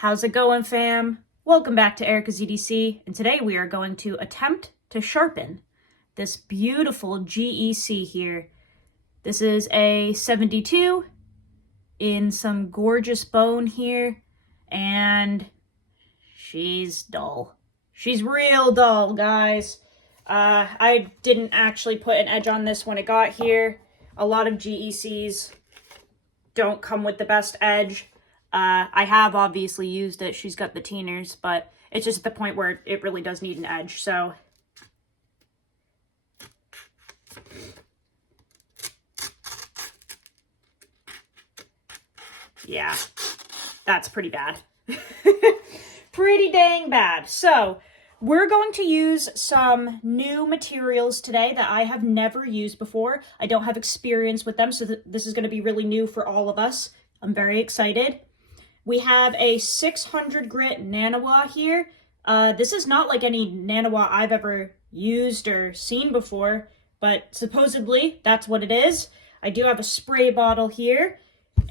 How's it going, fam? Welcome back to Erica's EDC, and today we are going to attempt to sharpen this beautiful GEC here. This is a 72 in some gorgeous bone here, and she's dull. She's real dull, guys. I didn't actually put an edge on this when it got here. A lot of GECs don't come with the best edge. I have obviously used it. She's got the teeners, but it's just at the point where it really does need an edge, so. Yeah, that's pretty bad. Pretty dang bad. So, we're going to use some new materials today that I have never used before. I don't have experience with them, so this is going to be really new for all of us. I'm very excited. We have a 600 grit Naniwa here. This is not like any Naniwa I've ever used or seen before, but supposedly that's what it is. I do have a spray bottle here,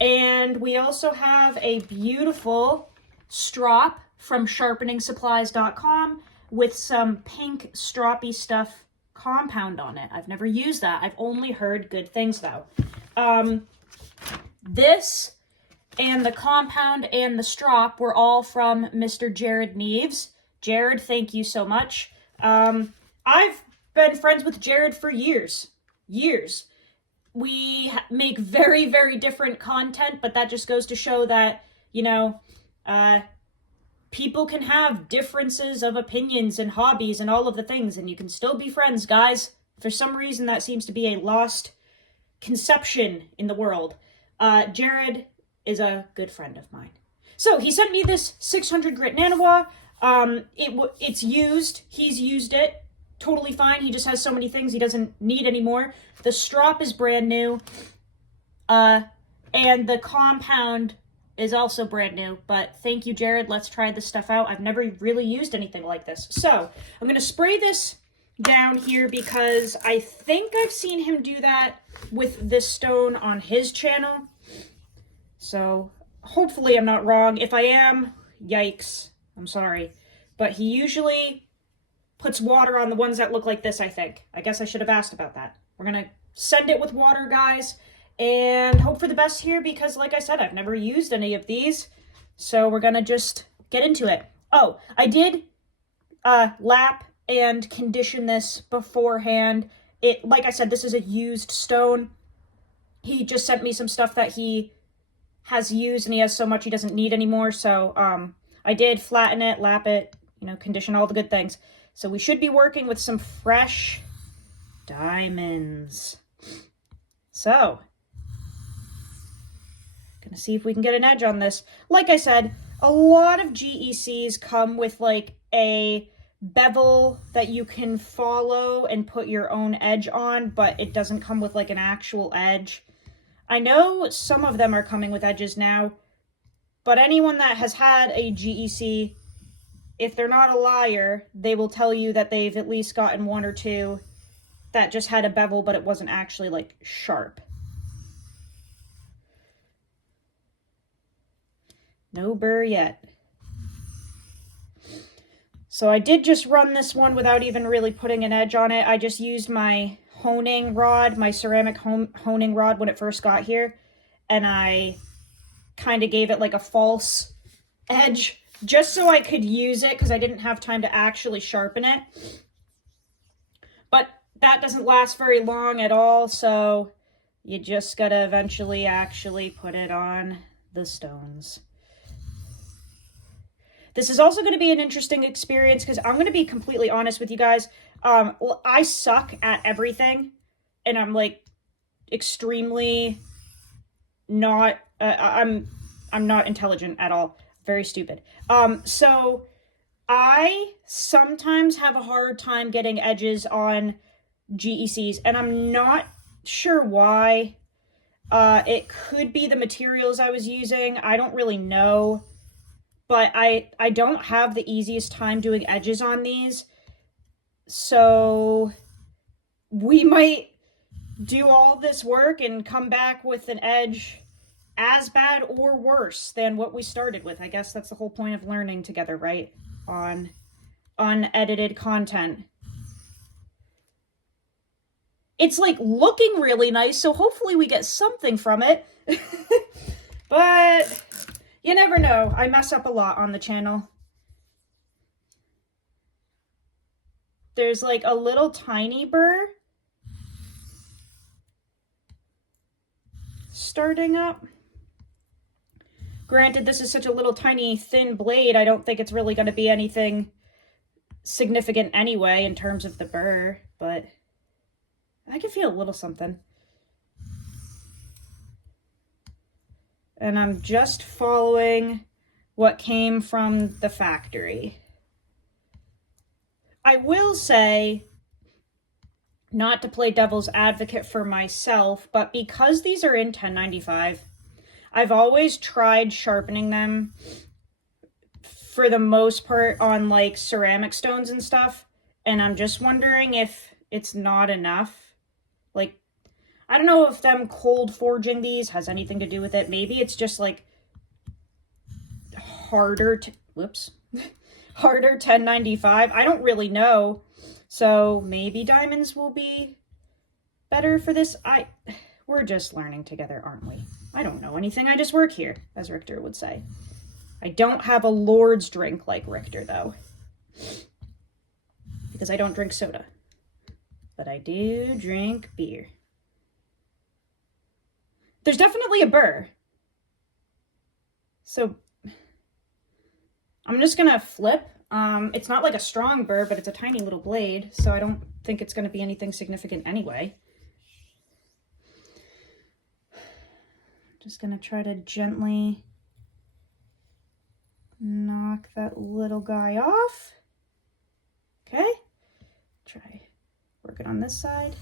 and we also have a beautiful strop from sharpeningsupplies.com with some pink stroppy stuff compound on it. I've never used that. I've only heard good things though. This and the compound and the strop were all from Mr. Jared Neves. Jared, thank you so much. I've been friends with Jared for years. We make very, very different content, but that just goes to show that, you know, people can have differences of opinions and hobbies and all of the things, and you can still be friends, guys. For some reason, that seems to be a lost conception in the world. Jared is a good friend of mine. So he sent me this 600 grit Naniwa. It's used. He's used it. Totally fine. He just has so many things he doesn't need anymore. The strop is brand new. And the compound is also brand new. But thank you, Jared. Let's try this stuff out. I've never really used anything like this. So I'm going to spray this down here because I think I've seen him do that with this stone on his channel. So hopefully I'm not wrong. If I am, yikes, I'm sorry. But he usually puts water on the ones that look like this, I think. I guess I should have asked about that. We're going to send it with water, guys, and hope for the best here because, like I said, I've never used any of these. So we're going to just get into it. Oh, I did lap and condition this beforehand. Like I said, this is a used stone. He just sent me some stuff that he has used, and he has so much he doesn't need anymore. So I did flatten it, lap it, you know, condition, all the good things. So we should be working with some fresh diamonds. So, gonna see if we can get an edge on this. Like I said, a lot of GECs come with like a bevel that you can follow and put your own edge on, but it doesn't come with like an actual edge. I know some of them are coming with edges now, but anyone that has had a GEC, if they're not a liar, they will tell you that they've at least gotten one or two that just had a bevel, but it wasn't actually like sharp. No burr yet. So I did just run this one without even really putting an edge on it. I just used my honing rod, my ceramic honing rod when it first got here, and I kind of gave it like a false edge just so I could use it because I didn't have time to actually sharpen it. But that doesn't last very long at all, so you just gotta eventually actually put it on the stones. This is also going to be an interesting experience because I'm going to be completely honest with you guys. I suck at everything, and I'm like extremely not. I'm not intelligent at all. Very stupid. So I sometimes have a hard time getting edges on GECs, and I'm not sure why. It could be the materials I was using. I don't really know. But I don't have the easiest time doing edges on these. So we might do all this work and come back with an edge as bad or worse than what we started with. I guess that's the whole point of learning together, right? On unedited content. It's like looking really nice, so hopefully we get something from it. But you never know. I mess up a lot on the channel. There's like a little tiny burr starting up. Granted, this is such a little tiny thin blade, I don't think it's really going to be anything significant anyway in terms of the burr, but I can feel a little something. And I'm just following what came from the factory. I will say, not to play devil's advocate for myself, but because these are in 1095, I've always tried sharpening them for the most part on like ceramic stones and stuff, and I'm just wondering if it's not enough. Like, I don't know if them cold forging these has anything to do with it. Maybe it's just like harder to, harder 1095. I don't really know. So maybe diamonds will be better for this. We're just learning together, aren't we? I don't know anything. I just work here, as Richter would say. I don't have a Lord's drink like Richter, though. Because I don't drink soda. But I do drink beer. There's definitely a burr. So I'm just gonna flip. It's not like a strong burr, but it's a tiny little blade, so I don't think it's gonna be anything significant anyway. Just gonna try to gently knock that little guy off. Okay, try working on this side.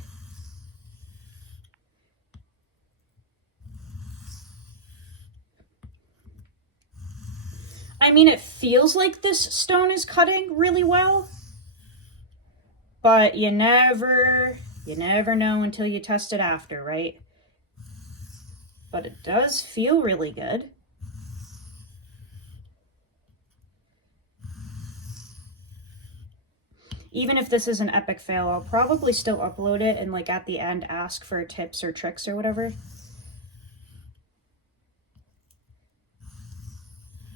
I mean, it feels like this stone is cutting really well, but you never know until you test it after, right? But it does feel really good. Even if this is an epic fail, I'll probably still upload it and like at the end ask for tips or tricks or whatever.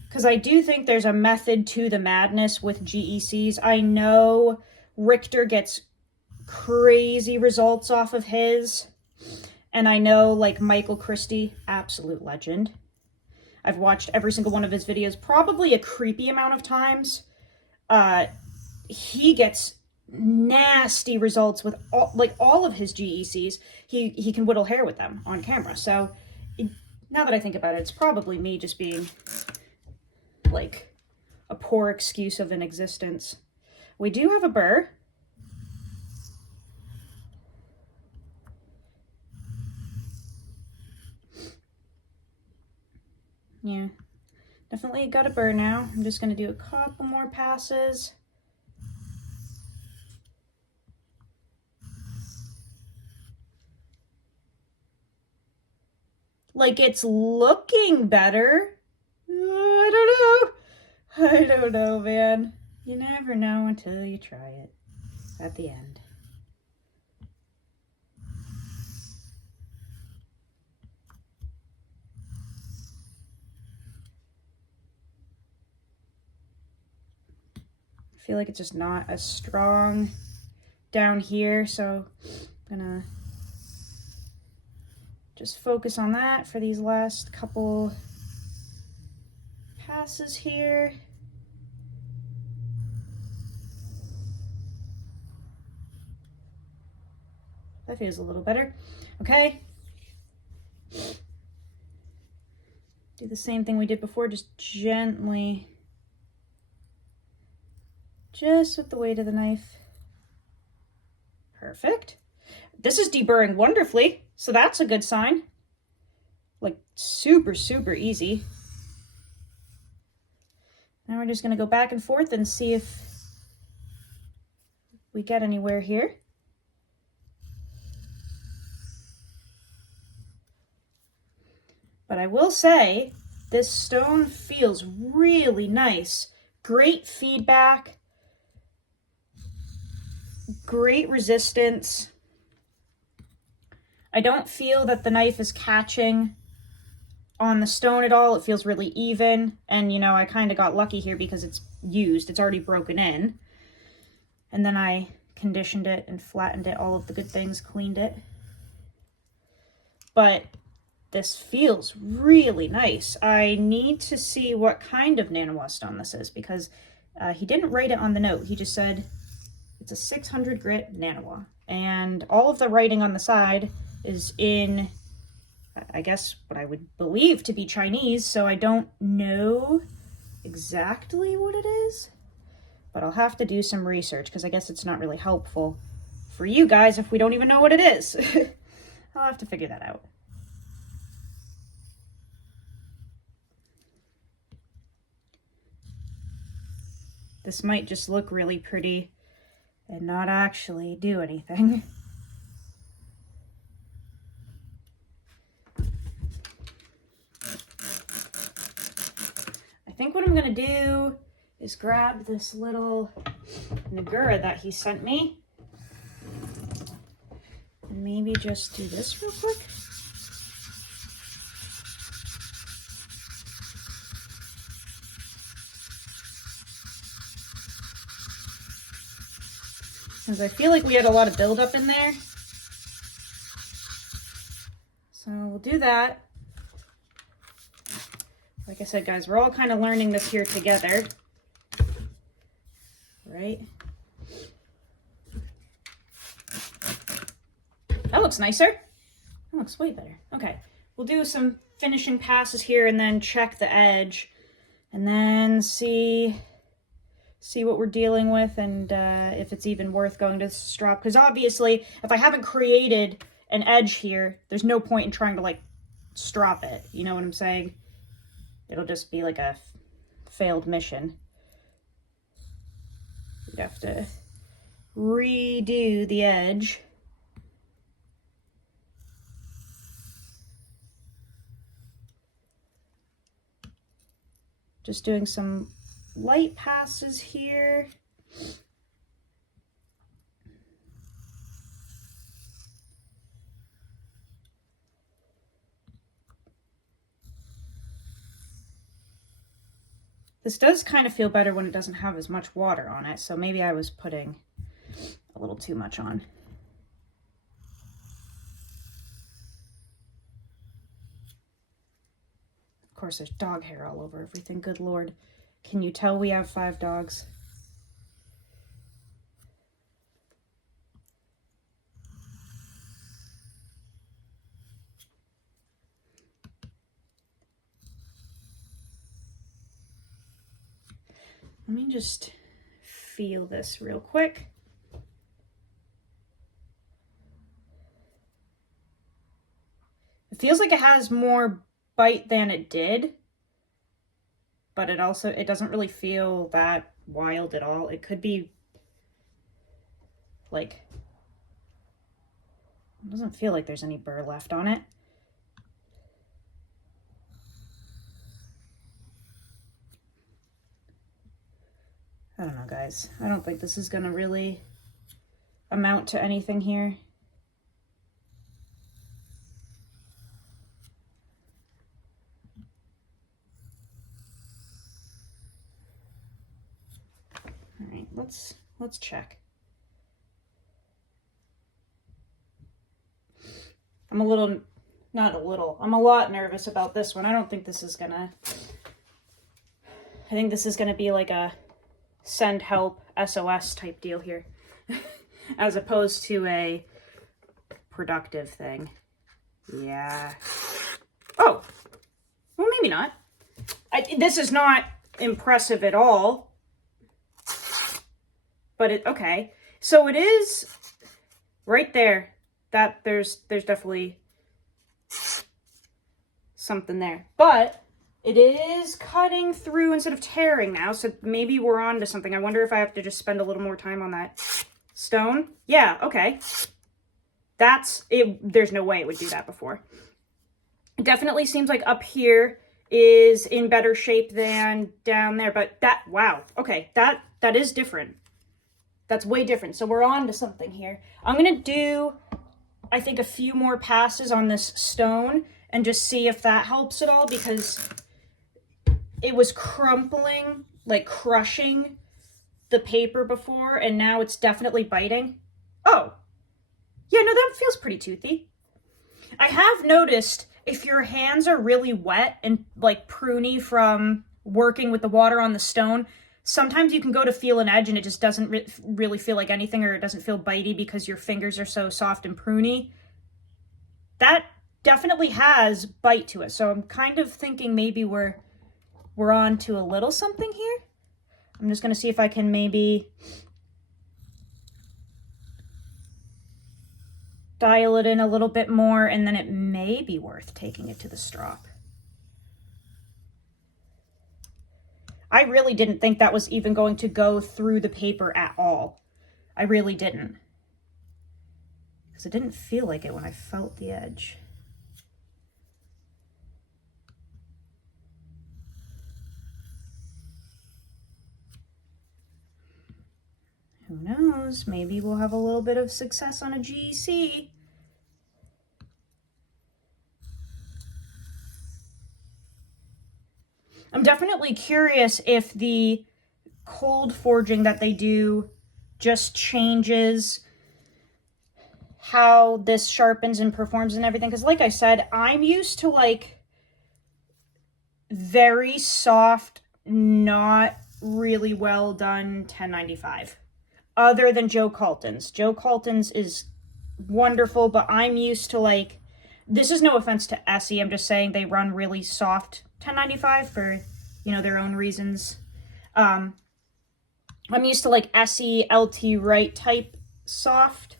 Because I do think there's a method to the madness with GECs. I know Richter gets crazy results off of his. And I know, like, Michael Christie, absolute legend. I've watched every single one of his videos probably a creepy amount of times. He gets nasty results with all of his GECs. He can whittle hair with them on camera. So now that I think about it, it's probably me just being like a poor excuse of an existence. We do have a burr. Yeah, definitely got a burr now. I'm just going to do a couple more passes. Like, it's looking better. I don't know, man. You never know until you try it at the end. I feel like it's just not as strong down here, so I'm gonna just focus on that for these last couple passes here. That feels a little better. Okay. Do the same thing we did before, just gently, just with the weight of the knife. Perfect. This is deburring wonderfully, so that's a good sign. Like, super, super easy. Now we're just going to go back and forth and see if we get anywhere here. But But I will say, this stone feels really nice. Great feedback. Great resistance. I don't feel that the knife is catching on the stone at all. It feels really even. And, you know, I kind of got lucky here because it's used. It's already broken in. And then I conditioned it and flattened it, all of the good things, cleaned it. But this feels really nice. I need to see what kind of Naniwa stone this is because he didn't write it on the note. He just said it's a 600 grit Naniwa. And all of the writing on the side is in, I guess, what I would believe to be Chinese, so I don't know exactly what it is. But I'll have to do some research because I guess it's not really helpful for you guys if we don't even know what it is. I'll have to figure that out. This might just look really pretty and not actually do anything. I think what I'm gonna do is grab this little Nagura that he sent me and maybe just do this real quick. Because I feel like we had a lot of buildup in there. So we'll do that. Like I said, guys, we're all kind of learning this here together. Right? That looks nicer. That looks way better. Okay, we'll do some finishing passes here and then check the edge. And then see what we're dealing with and if it's even worth going to strop. Because obviously, if I haven't created an edge here, there's no point in trying to, like, strop it. You know what I'm saying? It'll just be like a failed mission. You'd have to redo the edge. Just doing some light passes here. This does kind of feel better when it doesn't have as much water on it, so maybe I was putting a little too much on. Of course, there's dog hair all over everything. Good Lord. Can you tell we have 5 dogs? Let me just feel this real quick. It feels like it has more bite than it did, but it doesn't really feel that wild at all. It could be like, it doesn't feel like there's any burr left on it. I don't know, guys. I don't think this is gonna really amount to anything here. All right, let's check. I'm a lot nervous about this one. I don't think this is gonna, I think this is gonna be like a send help SOS type deal here, as opposed to a productive thing. Yeah. Oh, well, maybe not. This is not impressive at all, but okay. So it is right there. That there's definitely something there, but it is cutting through instead of tearing now, so maybe we're on to something. I wonder if I have to just spend a little more time on that stone. Yeah, okay. That's it. There's no way it would do that before. It definitely seems like up here is in better shape than down there, but that, wow, okay, that is different. That's way different. So we're on to something here. I'm gonna do, I think, a few more passes on this stone and just see if that helps at all, because it was crumpling, like crushing the paper before, and now it's definitely biting. Oh, yeah, no, that feels pretty toothy. I have noticed if your hands are really wet and like pruny from working with the water on the stone, sometimes you can go to feel an edge and it just doesn't really feel like anything, or it doesn't feel bitey because your fingers are so soft and pruny. That definitely has bite to it. So I'm kind of thinking maybe we're on to a little something here. I'm just going to see if I can maybe dial it in a little bit more, and then it may be worth taking it to the strop. I really didn't think that was even going to go through the paper at all. I really didn't. Because it didn't feel like it when I felt the edge. Who knows? Maybe we'll have a little bit of success on a GEC. I'm definitely curious if the cold forging that they do just changes how this sharpens and performs and everything. Because like I said, I'm used to like very soft, not really well done 1095. Other than Joe Colton's. Joe Colton's is wonderful, but I'm used to like, this is no offense to Essie, I'm just saying they run really soft 1095 for, you know, their own reasons. I'm used to like Essie, LT Wright type soft,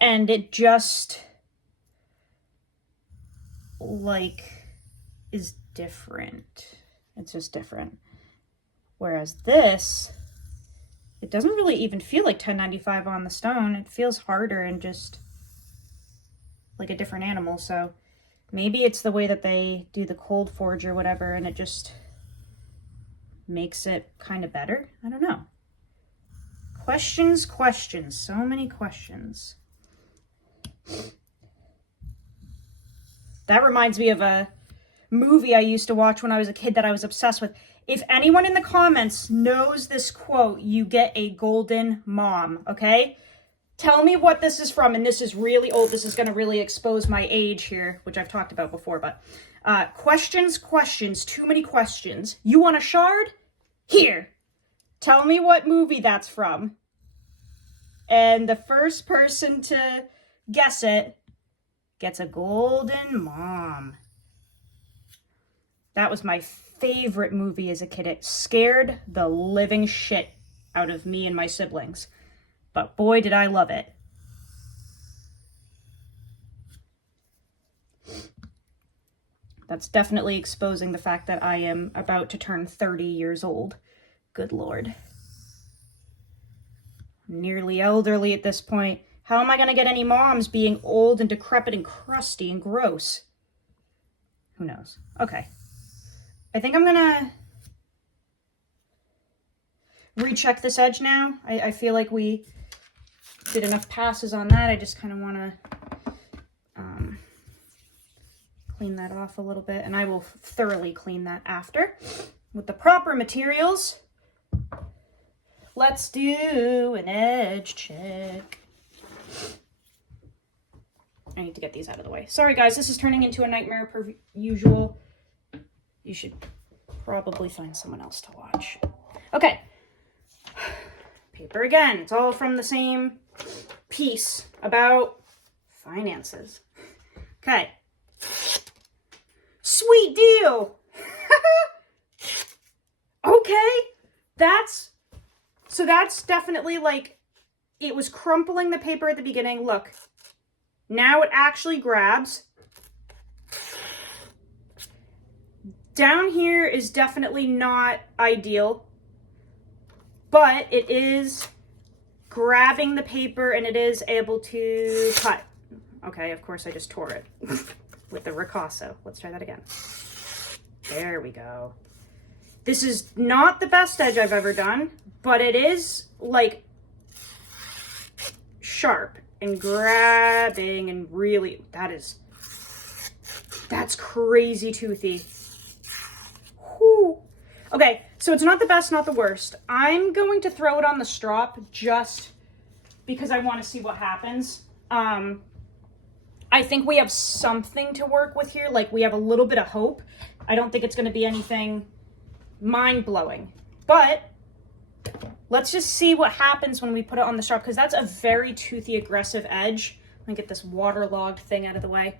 and it just like is different. It's just different. Whereas this, it doesn't really even feel like 1095 on the stone. It feels harder and just like a different animal. So maybe it's the way that they do the cold forge or whatever, and it just makes it kind of better. I don't know. Questions, questions, so many questions. That reminds me of a movie I used to watch when I was a kid that I was obsessed with. If anyone in the comments knows this quote, you get a golden mom, okay? Tell me what this is from, and this is really old. This is going to really expose my age here, which I've talked about before, but questions, questions, too many questions. You want a shard? Here. Tell me what movie that's from. And the first person to guess it gets a golden mom. That was my favorite movie as a kid. It scared the living shit out of me and my siblings. But boy, did I love it. That's definitely exposing the fact that I am about to turn 30 years old. Good Lord. I'm nearly elderly at this point. How am I going to get any moms being old and decrepit and crusty and gross? Who knows? Okay. I think I'm going to recheck this edge now. I feel like we did enough passes on that. I just kind of want to clean that off a little bit, and I will thoroughly clean that after with the proper materials. Let's do an edge check. I need to get these out of the way. Sorry guys, this is turning into a nightmare per usual. You should probably find someone else to watch. Okay. Paper again. It's all from the same piece about finances. Okay. Sweet deal. Okay. That's definitely like, it was crumpling the paper at the beginning. Look. Now it actually grabs. Down here is definitely not ideal, but it is grabbing the paper and it is able to cut. Okay, of course I just tore it. with the ricotta. Let's try that again. There we go. This is not the best edge I've ever done, but it is like sharp and grabbing and really, that's crazy toothy. Whew. Okay, so it's not the best, not the worst. I'm going to throw it on the strop just because I want to see what happens. I think we have something to work with here. Like, we have a little bit of hope. I don't think it's going to be anything mind-blowing. But let's just see what happens when we put it on the strop, because that's a very toothy, aggressive edge. Let me get this waterlogged thing out of the way.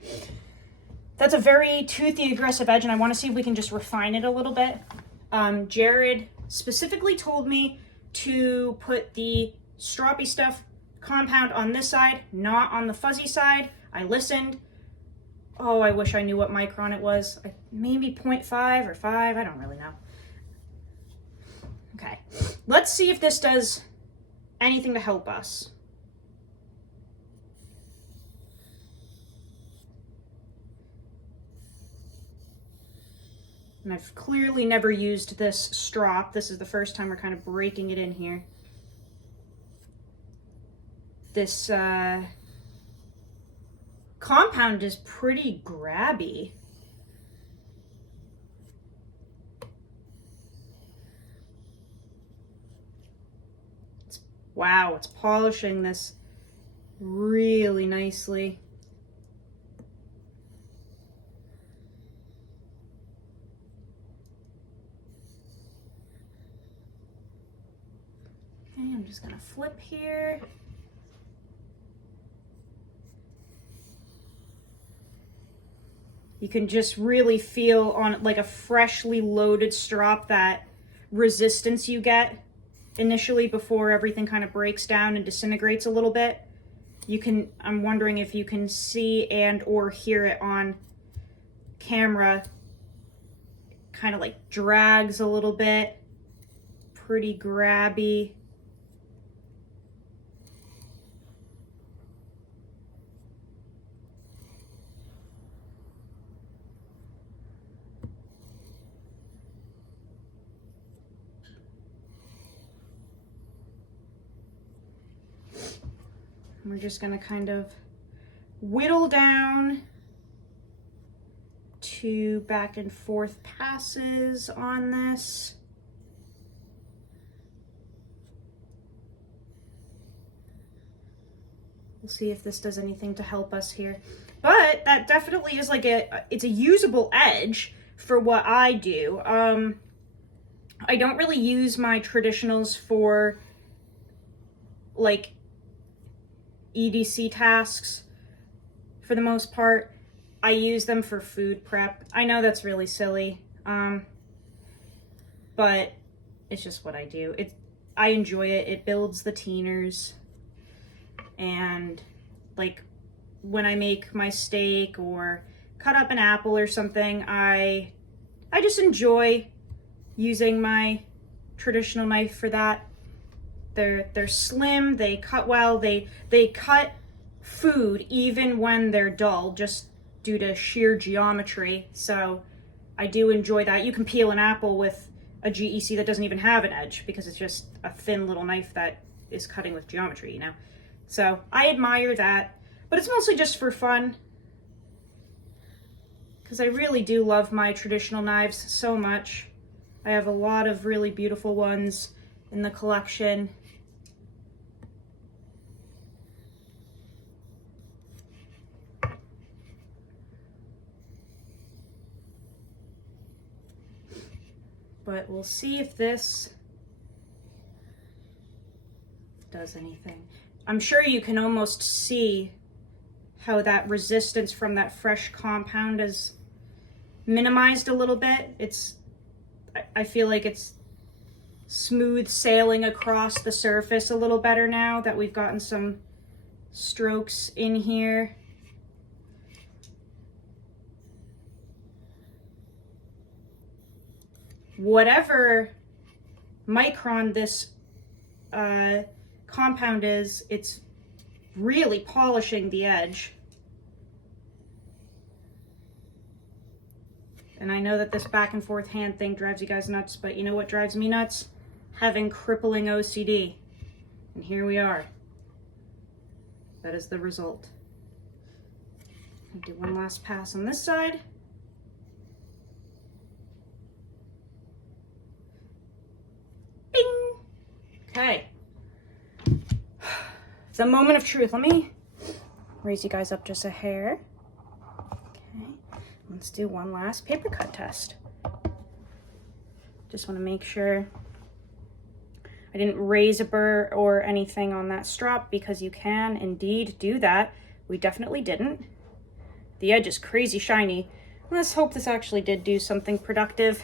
That's a very toothy, aggressive edge, and I want to see if we can just refine it a little bit. Jared specifically told me to put the stroppy stuff compound on this side, not on the fuzzy side. I listened. Oh, I wish I knew what micron it was. Maybe 0.5 or 5, I don't really know. Okay, let's see if this does anything to help us. And I've clearly never used this strop. This is the first time we're kind of breaking it in here. This compound is pretty grabby. Wow, it's polishing this really nicely. Okay, I'm just gonna flip here. You can just really feel on like a freshly loaded strop that resistance you get initially before everything kind of breaks down and disintegrates a little bit. You can, I'm wondering if you can see and or hear it on camera. Kind of like drags a little bit, pretty grabby. We're just going to kind of whittle down to back and forth passes on this. We'll see if this does anything to help us here. But that definitely is like it's a usable edge for what I do. I don't really use my traditionals for like EDC tasks for the most part. I use them for food prep. I know that's really silly, but it's just what I do. I enjoy it. It builds the teeners, and like when I make my steak or cut up an apple or something, I just enjoy using my traditional knife for that. They're slim, they cut well, they cut food even when they're dull, just due to sheer geometry. So I do enjoy that. You can peel an apple with a GEC that doesn't even have an edge because it's just a thin little knife that is cutting with geometry, you know? So I admire that, but it's mostly just for fun, because I really do love my traditional knives so much. I have a lot of really beautiful ones in the collection. But we'll see if this does anything. I'm sure you can almost see how that resistance from that fresh compound is minimized a little bit. I feel like it's smooth sailing across the surface a little better now that we've gotten some strokes in here. Whatever micron this compound is, it's really polishing the edge. And I know that this back and forth hand thing drives you guys nuts, but you know what drives me nuts? Having crippling OCD. And here we are. That is the result. I'll do one last pass on this side. Bing! Okay. The moment of truth. Let me raise you guys up just a hair. Okay. Let's do one last paper cut test. Just want to make sure I didn't raise a burr or anything on that strop, because you can indeed do that. We definitely didn't. The edge is crazy shiny. Let's hope this actually did do something productive.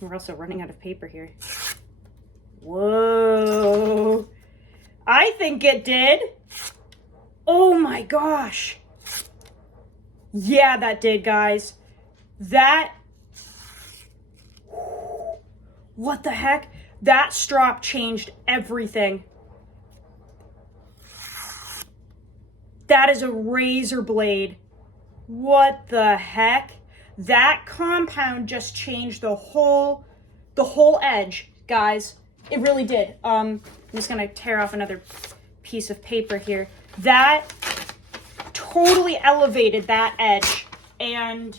We're also running out of paper here. Whoa. I think it did. Oh my gosh. Yeah, that did, guys. That... What the heck? That strop changed everything. That is a razor blade. What the heck? That compound just changed the whole edge, guys. It really did. I'm just gonna tear off another piece of paper here. That totally elevated that edge and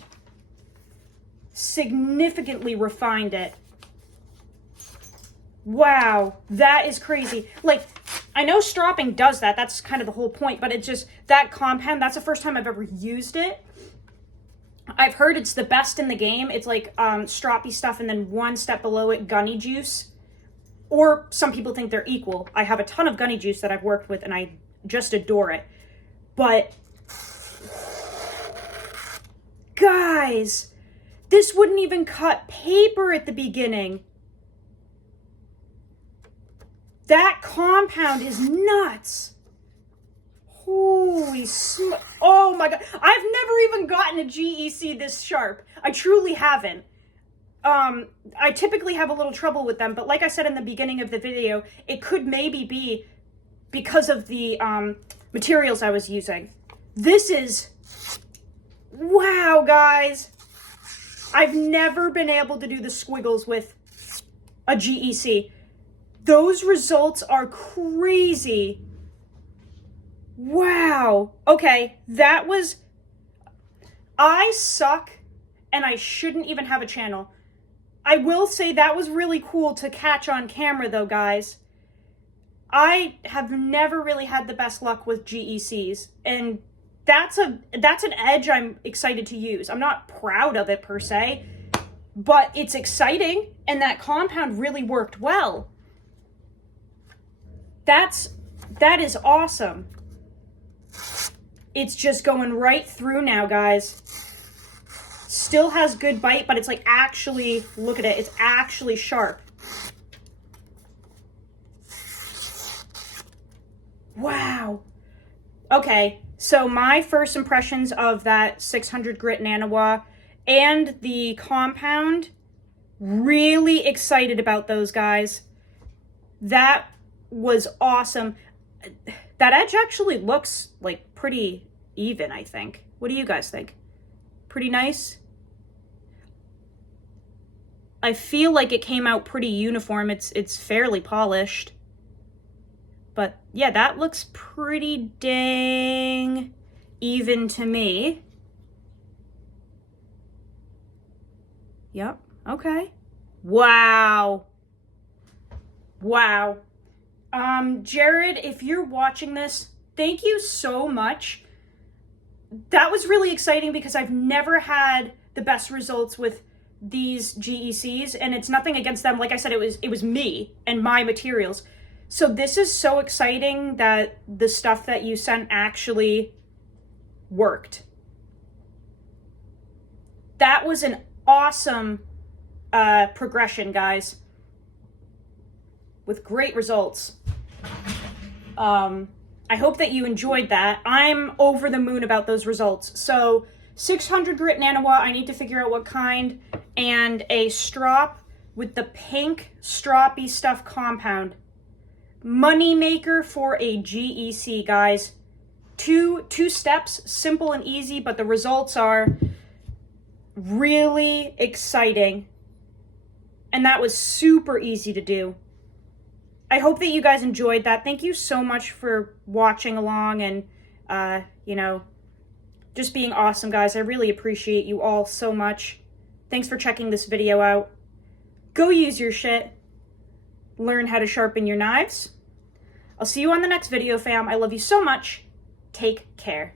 significantly refined it. Wow, that is crazy. Like, I know stropping does that. That's kind of the whole point, but it just, that compound, that's the first time I've ever used it. I've heard it's the best in the game. It's like stroppy stuff and then one step below it, gunny juice. Or some people think they're equal. I have a ton of gunny juice that I've worked with and I just adore it. But, guys, this wouldn't even cut paper at the beginning. That compound is nuts. Holy smokes. Oh my God. I've never even gotten a GEC this sharp. I truly haven't. I typically have a little trouble with them, but like I said in the beginning of the video, it could maybe be because of the materials I was using. This is... Wow, guys. I've never been able to do the squiggles with a GEC. Those results are crazy. Wow. Okay, that was... I suck, and I shouldn't even have a channel. I will say that was really cool to catch on camera, though, guys. I have never really had the best luck with GECs, and that's an edge I'm excited to use. I'm not proud of it, per se, but it's exciting, and that compound really worked well. That is awesome. It's just going right through now, guys. Still has good bite, but it's like actually, look at it, it's actually sharp. Wow. Okay, so my first impressions of that 600 grit Naniwa and the compound, really excited about those, guys. That was awesome. That edge actually looks like pretty even, I think. What do you guys think? Pretty nice? I feel like it came out pretty uniform. It's fairly polished. But yeah, that looks pretty dang even to me. Yep, okay. Wow. Wow. Jared, if you're watching this, thank you so much. That was really exciting because I've never had the best results with these GECs, and it's nothing against them. Like I said, it was me and my materials. So this is so exciting that the stuff that you sent actually worked. That was an awesome progression, guys, with great results. I hope that you enjoyed that. I'm over the moon about those results. So 600 grit Naniwa, I need to figure out what kind, and a strop with the pink stroppy stuff compound. Money maker for a GEC, guys. Two steps, simple and easy, but the results are really exciting. And that was super easy to do. I hope that you guys enjoyed that. Thank you so much for watching along and, you know, just being awesome, guys. I really appreciate you all so much. Thanks for checking this video out. Go use your shit. Learn how to sharpen your knives. I'll see you on the next video, fam. I love you so much. Take care.